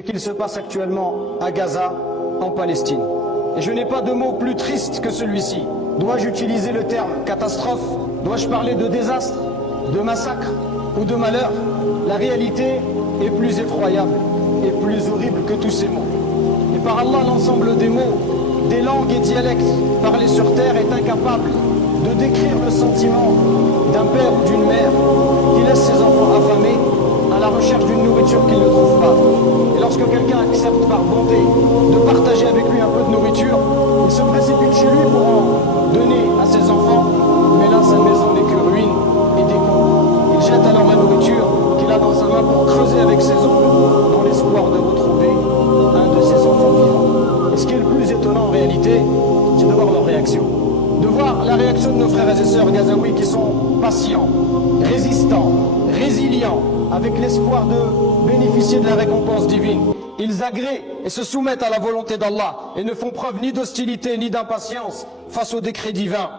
qu'il se passe actuellement à Gaza, en Palestine. Et je n'ai pas de mot plus triste que celui-ci. Dois-je utiliser le terme catastrophe? Dois-je parler de désastre, de massacre ou de malheur? La réalité est plus effroyable et plus horrible que tous ces mots. Et par Allah, l'ensemble des mots, des langues et dialectes parlés sur terre est incapable de décrire le sentiment d'un père ou d'une mère qui laisse ses enfants affamés à la recherche d'une nourriture qu'il ne trouve pas. Et lorsque quelqu'un accepte par bonté de partager avec lui un peu de nourriture, il se précipite chez lui pour en donner à ses enfants, mais là sa maison n'est que ruine et décombres. Il jette alors la nourriture qu'il a dans sa main pour creuser avec ses ongles dans l'espoir de retrouver un de ses enfants vivants. Et ce qui est le plus étonnant en réalité, c'est de voir leur réaction. De voir la réaction de nos frères et sœurs gazaouis qui sont patients, résistants, résilients, avec l'espoir de bénéficier de la récompense divine. Ils agréent et se soumettent à la volonté d'Allah et ne font preuve ni d'hostilité ni d'impatience face au décret divin.